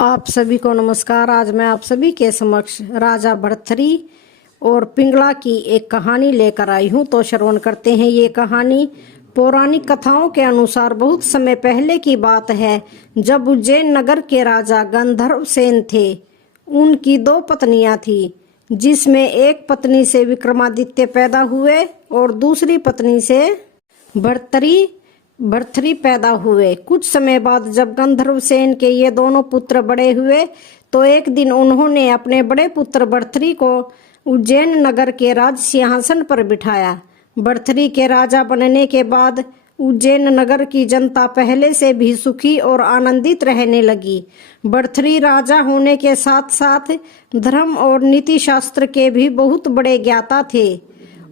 आप सभी को नमस्कार। आज मैं आप सभी के समक्ष राजा भर्तृहरि और पिंगला की एक कहानी लेकर आई हूँ। तो श्रवण करते हैं। ये कहानी पौराणिक कथाओं के अनुसार बहुत समय पहले की बात है, जब उज्जैन नगर के राजा गंधर्व सेन थे। उनकी 2 पत्नियां थी, जिसमें एक पत्नी से विक्रमादित्य पैदा हुए और दूसरी पत्नी से भर्तृहरि पैदा हुए। कुछ समय बाद जब गंधर्व सेन के ये दोनों पुत्र बड़े हुए, तो एक दिन उन्होंने अपने बड़े पुत्र भर्तृहरि को उज्जैन नगर के राज सिंहासन पर बिठाया। भर्तृहरि के राजा बनने के बाद उज्जैन नगर की जनता पहले से भी सुखी और आनंदित रहने लगी। भर्तृहरि राजा होने के साथ साथ धर्म और नीति शास्त्र के भी बहुत बड़े ज्ञाता थे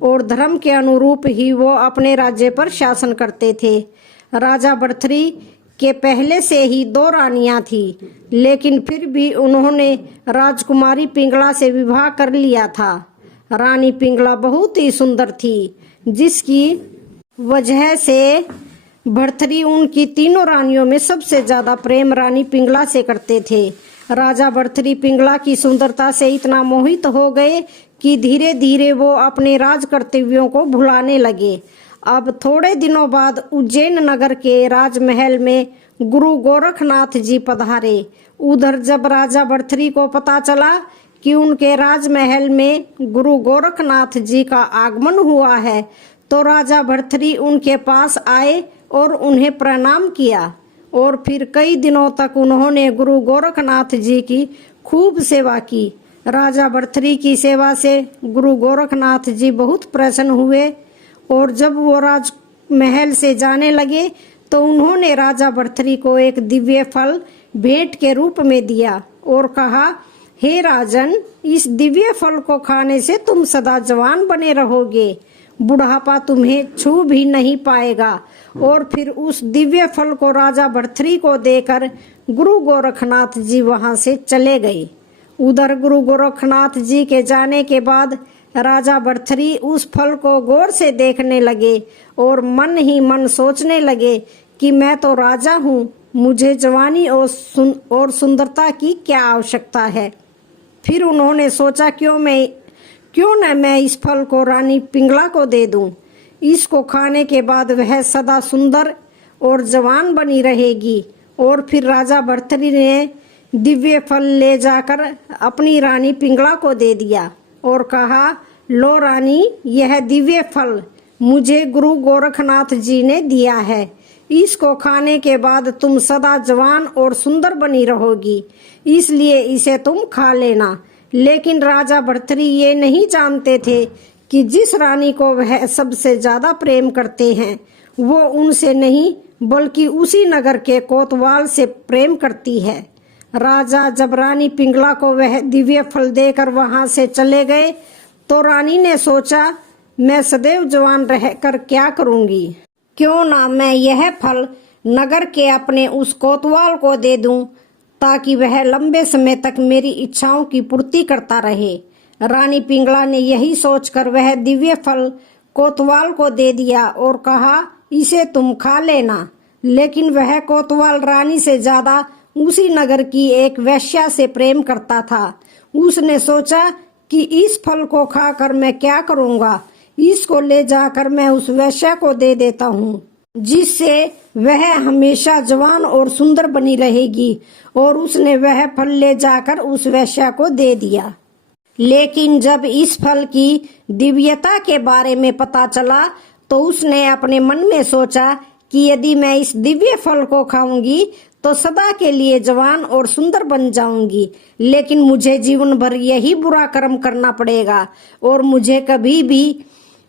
और धर्म के अनुरूप ही वो अपने राज्य पर शासन करते थे। राजा भर्तृहरि के पहले से ही 2 रानियां थी, लेकिन फिर भी उन्होंने राजकुमारी पिंगला से विवाह कर लिया था। रानी पिंगला बहुत ही सुंदर थी, जिसकी वजह से भर्तृहरि उनकी तीनों रानियों में सबसे ज्यादा प्रेम रानी पिंगला से करते थे। राजा भर्तृहरि पिंगला की सुंदरता से इतना मोहित हो गए कि धीरे धीरे वो अपने राज कर्तव्यों को भुलाने लगे। अब थोड़े दिनों बाद उज्जैन नगर के राजमहल में गुरु गोरखनाथ जी पधारे। उधर जब राजा भर्तृहरि को पता चला कि उनके राजमहल में गुरु गोरखनाथ जी का आगमन हुआ है, तो राजा भर्तृहरि उनके पास आए और उन्हें प्रणाम किया और फिर कई दिनों तक उन्होंने गुरु गोरखनाथ जी की खूब सेवा की। राजा भर्तृहरि की सेवा से गुरु गोरखनाथ जी बहुत प्रसन्न हुए और जब वो राजमहल से जाने लगे, तो उन्होंने राजा भर्तृहरि को एक दिव्य फल भेंट के रूप में दिया और कहा, हे राजन, इस दिव्य फल को खाने से तुम सदा जवान बने रहोगे, बुढ़ापा तुम्हें छू भी नहीं पाएगा। और फिर उस दिव्य फल को राजा भर्तृहरि को देकर गुरु गोरखनाथ जी वहां से चले गए। उधर गुरु गोरखनाथ जी के जाने के बाद राजा भर्तृहरि उस फल को गौर से देखने लगे और मन ही मन सोचने लगे कि मैं तो राजा हूँ, मुझे जवानी और सुंदरता की क्या आवश्यकता है। फिर उन्होंने सोचा, क्यों न मैं इस फल को रानी पिंगला को दे दूं। इसको खाने के बाद वह सदा सुंदर और जवान बनी रहेगी। और फिर राजा भर्तृहरि ने दिव्य फल ले जाकर अपनी रानी पिंगला को दे दिया और कहा, लो रानी, यह दिव्य फल मुझे गुरु गोरखनाथ जी ने दिया है। इसको खाने के बाद तुम सदा जवान और सुंदर बनी रहोगी, इसलिए इसे तुम खा लेना। लेकिन राजा भर्तृहरि ये नहीं जानते थे कि जिस रानी को वह सबसे ज्यादा प्रेम करते हैं, वो उनसे नहीं बल्कि उसी नगर के कोतवाल से प्रेम करती है। राजा जब रानी पिंगला को वह दिव्य फल देकर वहां से चले गए, तो रानी ने सोचा, मैं सदैव जवान रहकर क्या करूंगी, क्यों ना मैं यह फल नगर के अपने उस कोतवाल को दे दूं, ताकि वह लंबे समय तक मेरी इच्छाओं की पूर्ति करता रहे। रानी पिंगला ने यही सोचकर वह दिव्य फल कोतवाल को दे दिया और कहा, इसे तुम खा लेना। लेकिन वह कोतवाल रानी से ज्यादा उसी नगर की एक वेश्या से प्रेम करता था। उसने सोचा कि इस फल को खाकर मैं क्या करूंगा, इसको ले जाकर मैं उस वेश्या को दे देता हूँ, जिससे वह हमेशा जवान और सुंदर बनी रहेगी। और उसने वह फल ले जाकर उस वेश्या को दे दिया। लेकिन जब इस फल की दिव्यता के बारे में पता चला, तो उसने अपने मन में सोचा कि यदि मैं इस दिव्य फल को खाऊंगी तो सदा के लिए जवान और सुंदर बन जाऊंगी, लेकिन मुझे जीवन भर यही बुरा कर्म करना पड़ेगा और मुझे कभी भी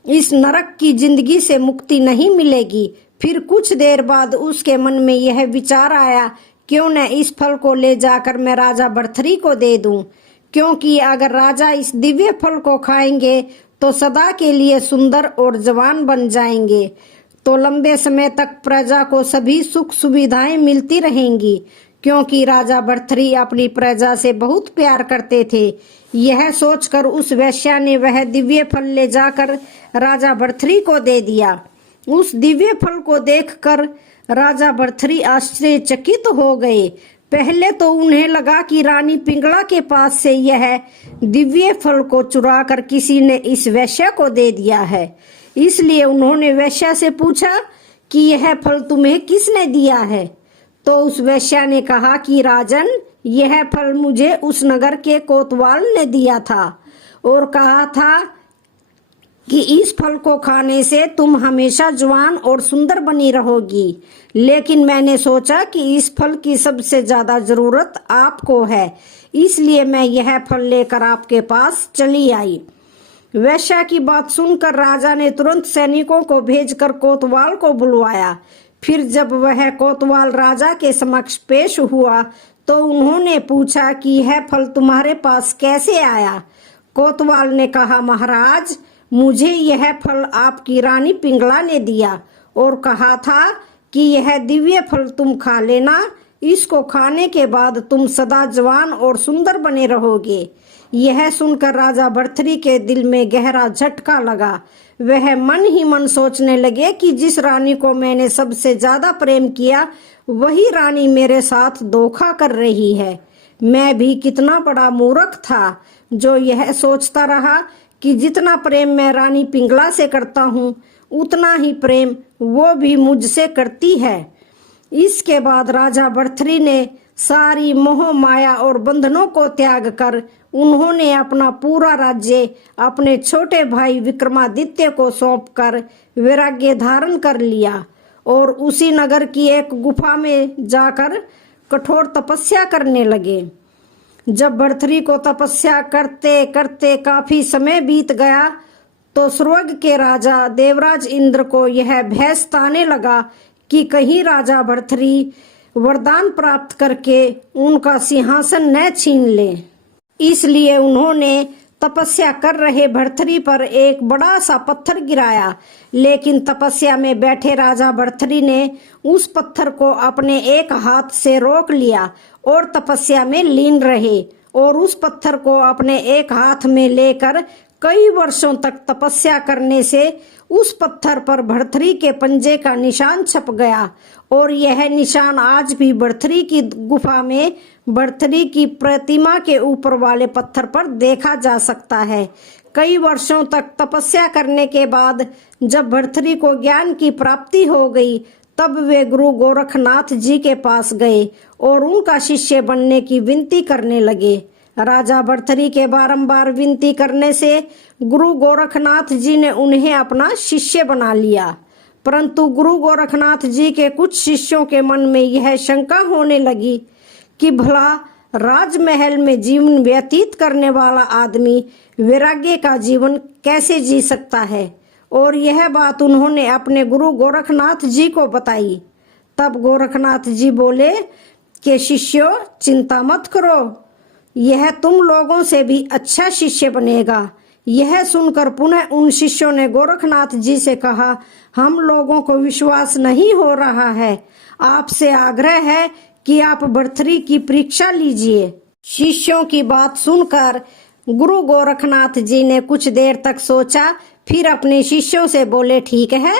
इस नरक की जिंदगी से मुक्ति नहीं मिलेगी। फिर कुछ देर बाद उसके मन में यह विचार आया, क्यों न इस फल को ले जाकर मैं राजा भर्तृहरि को दे दूं, क्योंकि अगर राजा इस दिव्य फल को खाएंगे तो सदा के लिए सुंदर और जवान बन जाएंगे, तो लंबे समय तक प्रजा को सभी सुख सुविधाएं मिलती रहेंगी। क्योंकि राजा भर्तृहरि अपनी प्रजा से बहुत प्यार करते थे। यह सोचकर उस वेश्या ने वह दिव्य फल ले जाकर राजा भर्तृहरि को दे दिया। उस दिव्य फल को देखकर राजा भर्तृहरि आश्चर्यचकित हो गए। पहले तो उन्हें लगा कि रानी पिंगला के पास से यह दिव्य फल को चुरा कर किसी ने इस वैश्या को दे दिया है। इसलिए उन्होंने वैश्या से पूछा कि यह फल तुम्हें किसने दिया है। तो उस वैश्या ने कहा कि राजन, यह फल मुझे उस नगर के कोतवाल ने दिया था और कहा था कि इस फल को खाने से तुम हमेशा जवान और सुंदर बनी रहोगी। लेकिन मैंने सोचा कि इस फल की सबसे ज्यादा जरूरत आपको है, इसलिए मैं यह फल लेकर आपके पास चली आई। वैश्या की बात सुनकर राजा ने तुरंत सैनिकों को भेजकर कोतवाल को बुलवाया। फिर जब वह कोतवाल राजा के समक्ष पेश हुआ तो उन्होंने पूछा कि यह फल तुम्हारे पास कैसे आया। कोतवाल ने कहा, महाराज, मुझे यह फल आपकी रानी पिंगला ने दिया और कहा था कि यह दिव्य फल तुम खा लेना, इसको खाने के बाद तुम सदा जवान और सुंदर बने रहोगे। यह सुनकर राजा भर्तृहरि के दिल में गहरा झटका लगा। वह मन ही मन सोचने लगे कि जिस रानी को मैंने सबसे ज्यादा प्रेम किया वही रानी मेरे साथ धोखा कर रही है। मैं भी कितना बड़ा मूर्ख था जो यह सोचता रहा कि जितना प्रेम मैं रानी पिंगला से करता हूँ उतना ही प्रेम वो भी मुझसे करती है। इसके बाद राजा भर्तृहरि ने सारी मोह माया और बंधनों को त्याग कर उन्होंने अपना पूरा राज्य अपने छोटे भाई विक्रमादित्य को सौंपकर वैराग्य धारण कर लिया और उसी नगर की एक गुफा में जाकर कठोर तपस्या करने लगे। जब भर्तृहरि को तपस्या करते करते काफी समय बीत गया तो स्वर्ग के राजा देवराज इंद्र को यह भय सताने लगा कि कहीं राजा भर्तृहरि वरदान प्राप्त करके उनका सिंहासन न छीन ले। इसलिए उन्होंने तपस्या कर रहे भर्तृहरि पर एक बड़ा सा पत्थर गिराया। लेकिन तपस्या में बैठे राजा भर्तृहरि ने उस पत्थर को अपने एक हाथ से रोक लिया और तपस्या में लीन रहे और उस पत्थर को अपने एक हाथ में लेकर कई वर्षों तक तपस्या करने से उस पत्थर पर भर्तृहरि के पंजे का निशान छप गया और यह निशान आज भी भर्तृहरि की गुफा में भर्तृहरि की प्रतिमा के ऊपर वाले पत्थर पर देखा जा सकता है। कई वर्षों तक तपस्या करने के बाद जब भर्तृहरि को ज्ञान की प्राप्ति हो गई तब वे गुरु गोरखनाथ जी के पास गए और उनका शिष्य बनने की विनती करने लगे। राजा भर्तृहरि के बारंबार विनती करने से गुरु गोरखनाथ जी ने उन्हें अपना शिष्य बना लिया। परंतु गुरु गोरखनाथ जी के कुछ शिष्यों के मन में यह शंका होने लगी कि भला राजमहल में जीवन व्यतीत करने वाला आदमी वैराग्य का जीवन कैसे जी सकता है, और यह बात उन्होंने अपने गुरु गोरखनाथ जी को बताई। तब गोरखनाथ जी बोले कि शिष्यों, चिंता मत करो, यह तुम लोगों से भी अच्छा शिष्य बनेगा। यह सुनकर पुनः उन शिष्यों ने गोरखनाथ जी से कहा, हम लोगों को विश्वास नहीं हो रहा है, आपसे आग्रह है कि आप भर्तृहरि की परीक्षा लीजिए। शिष्यों की बात सुनकर गुरु गोरखनाथ जी ने कुछ देर तक सोचा, फिर अपने शिष्यों से बोले, ठीक है,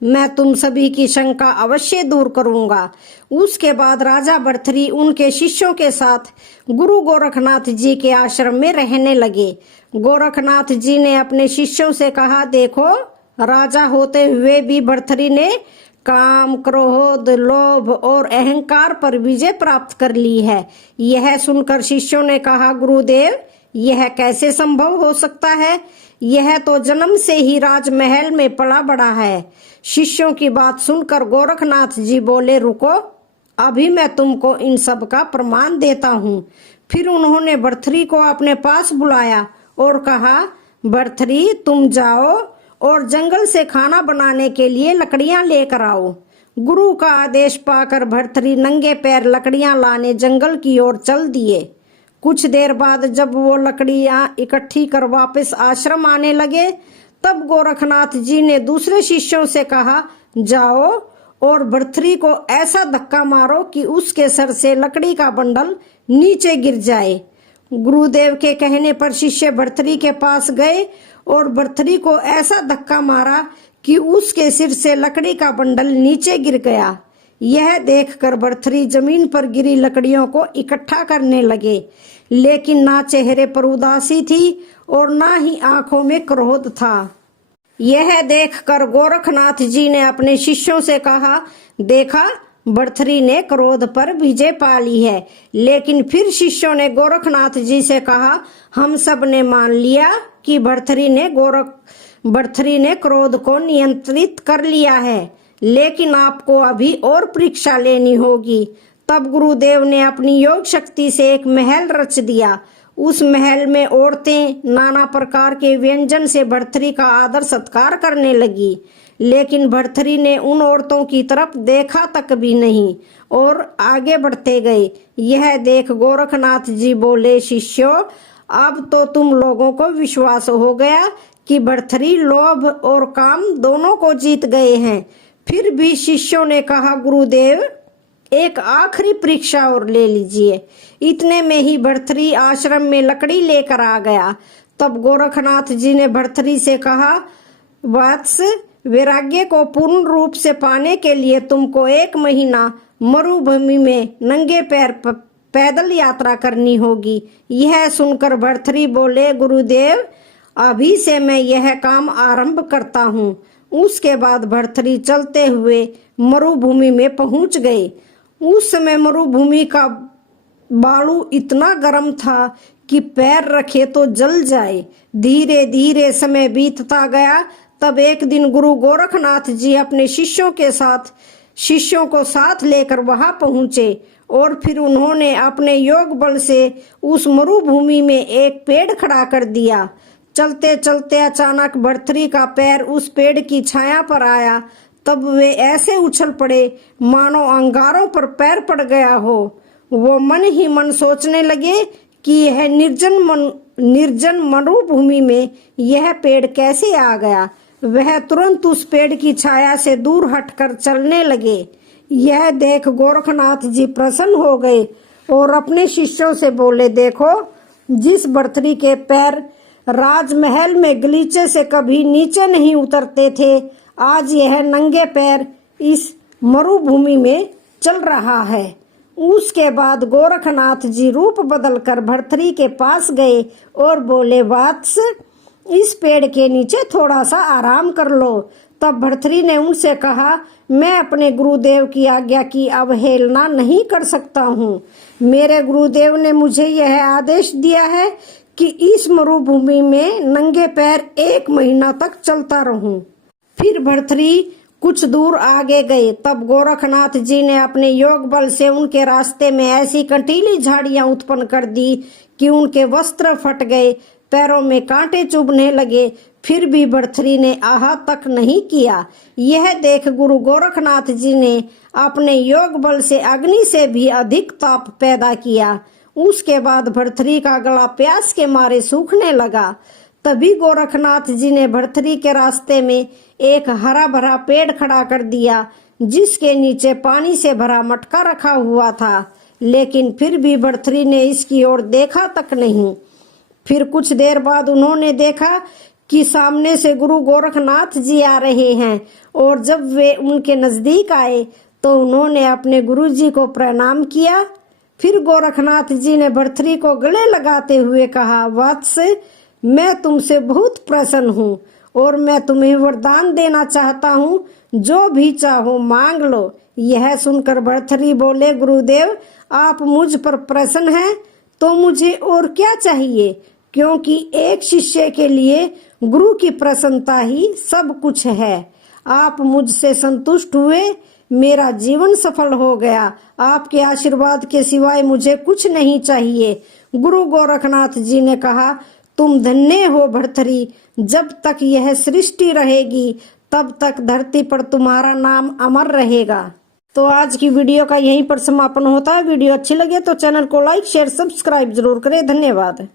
मैं तुम सभी की शंका अवश्य दूर करूंगा। उसके बाद राजा भर्तृहरि उनके शिष्यों के साथ गुरु गोरखनाथ जी के आश्रम में रहने लगे। गोरखनाथ जी ने अपने शिष्यों से कहा, देखो, राजा होते हुए भी भर्तृहरि ने काम, क्रोध, लोभ और अहंकार पर विजय प्राप्त कर ली है। यह सुनकर शिष्यों ने कहा, गुरुदेव, यह कैसे संभव हो सकता है? यह तो जन्म से ही राजमहल में पला बड़ा है। शिष्यों की बात सुनकर गोरखनाथ जी बोले, रुको, अभी मैं तुमको इन सब का प्रमाण देता हूँ। फिर उन्होंने भर्तृहरि को अपने पास बुलाया और कहा, भर्तृहरि, तुम जाओ और जंगल से खाना बनाने के लिए लकड़ियां लेकर आओ। गुरु का आदेश पाकर भर्तृहरि नंगे पैर लकड़ियां लाने जंगल की ओर चल दिए। कुछ देर बाद जब वो लकड़ियां इकट्ठी कर वापस आश्रम आने लगे तब गोरखनाथ जी ने दूसरे शिष्यों से कहा, जाओ और भर्तृहरि को ऐसा धक्का मारो कि उसके सर से लकड़ी का बंडल नीचे गिर जाए। गुरुदेव के कहने पर शिष्य भर्तृहरि के पास गए और भर्तृहरि को ऐसा धक्का मारा कि उसके सिर से लकड़ी का बंडल नीचे गिर गया। यह देखकर भर्तृहरि जमीन पर गिरी लकड़ियों को इकट्ठा करने लगे, लेकिन ना चेहरे पर उदासी थी और ना ही आंखों में क्रोध था। यह देखकर गोरखनाथ जी ने अपने शिष्यों से कहा, देखा, भर्तृहरि ने क्रोध पर विजय पा ली है। लेकिन फिर शिष्यों ने गोरखनाथ जी से कहा, हम सब ने मान लिया कि भर्तृहरि ने क्रोध को नियंत्रित कर लिया है, लेकिन आपको अभी और परीक्षा लेनी होगी। तब गुरुदेव ने अपनी योग शक्ति से एक महल रच दिया। उस महल में औरतें नाना प्रकार के व्यंजन से भर्तृहरि का आदर सत्कार करने लगी, लेकिन भर्तृहरि ने उन औरतों की तरफ देखा तक भी नहीं और आगे बढ़ते गए। यह देख गोरखनाथ जी बोले, शिष्यों, अब तो तुम लोगों को विश्वास हो गया कि भर्तृहरि लोभ और काम दोनों को जीत गए हैं। फिर भी शिष्यों ने कहा, गुरुदेव, एक आखिरी परीक्षा और ले लीजिए। इतने में ही भर्तृहरि आश्रम में लकड़ी लेकर आ गया। तब गोरखनाथ जी ने भर्तृहरि से कहा, वत्स, वैराग्य को पूर्ण रूप से पाने के लिए तुमको 1 महीना मरुभूमि में नंगे पैर पैदल यात्रा करनी होगी। यह सुनकर भर्तृहरि बोले, गुरुदेव, अभी से मैं यह काम आरंभ करता हूँ। उसके बाद भर्तृहरि चलते हुए मरुभूमि में पहुंच गए। उस समय मरुभूमि का बालू इतना गर्म था कि पैर रखे तो जल जाए। धीरे धीरे समय बीतता गया। तब एक दिन गुरु गोरखनाथ जी अपने शिष्यों को साथ लेकर वहां पहुंचे और फिर उन्होंने अपने योग बल से उस मरुभूमि में एक पेड़ खड़ा कर दिया। चलते चलते अचानक भर्तृहरि का पैर उस पेड़ की छाया पर आया। तब वे ऐसे उछल पड़े मानो अंगारों पर पैर पड़ गया हो। वो मन ही मन सोचने लगे कि यह निर्जन मरुभूमि में यह पेड़ कैसे आ गया। वह तुरंत उस पेड़ की छाया से दूर हटकर चलने लगे। यह देख गोरखनाथ जी प्रसन्न हो गए और अपने शिष्यों से बोले, देखो, जिस भर्तृहरि के पैर राजमहल में गलीचे से कभी नीचे नहीं उतरते थे, आज यह नंगे पैर इस मरुभूमि में चल रहा है। उसके बाद गोरखनाथ जी रूप बदलकर भर्तृहरि के पास गए और बोले, वत्स, इस पेड़ के नीचे थोड़ा सा आराम कर लो। तब भर्तृहरि ने उनसे कहा, मैं अपने गुरुदेव की आज्ञा की अवहेलना नहीं कर सकता हूँ। मेरे गुरुदेव ने मुझे यह आदेश दिया है कि इस मरुभूमि में नंगे पैर 1 महीना तक चलता रहूं। फिर भर्तृहरि कुछ दूर आगे गए। तब गोरखनाथ जी ने अपने योग बल से उनके रास्ते में ऐसी कंटीली झाड़ियां उत्पन्न कर दी कि उनके वस्त्र फट गए, पैरों में कांटे चुभने लगे। फिर भी भर्तृहरि ने आह तक नहीं किया। यह देख गुरु गोरखनाथ जी ने अपने योग बल से अग्नि से भी अधिक ताप पैदा किया। उसके बाद भर्तृहरि का गला प्यास के मारे सूखने लगा। तभी गोरखनाथ जी ने भर्तृहरि के रास्ते में एक हरा भरा पेड़ खड़ा कर दिया, जिसके नीचे पानी से भरा मटका रखा हुआ था। लेकिन फिर भी भर्तृहरि ने इसकी ओर देखा तक नहीं। फिर कुछ देर बाद उन्होंने देखा कि सामने से गुरु गोरखनाथ जी आ रहे हैं और जब वे उनके नजदीक आए तो उन्होंने अपने गुरु जी को प्रणाम किया। फिर गोरखनाथ जी ने भर्तृहरि को गले लगाते हुए कहा, वत्स, मैं तुमसे बहुत प्रसन्न हूँ और मैं तुम्हें वरदान देना चाहता हूँ, जो भी चाहो मांग लो। यह सुनकर भर्तृहरि बोले, गुरुदेव, आप मुझ पर प्रसन्न हैं तो मुझे और क्या चाहिए, क्योंकि एक शिष्य के लिए गुरु की प्रसन्नता ही सब कुछ है। आप मुझसे संतुष्ट हुए, मेरा जीवन सफल हो गया। आपके आशीर्वाद के सिवाय मुझे कुछ नहीं चाहिए। गुरु गोरखनाथ जी ने कहा, तुम धन्य हो भर्तृहरि, जब तक यह सृष्टि रहेगी तब तक धरती पर तुम्हारा नाम अमर रहेगा। तो आज की वीडियो का यहीं पर समापन होता है। वीडियो अच्छी लगे तो चैनल को लाइक, शेयर, सब्सक्राइब जरूर करें। धन्यवाद।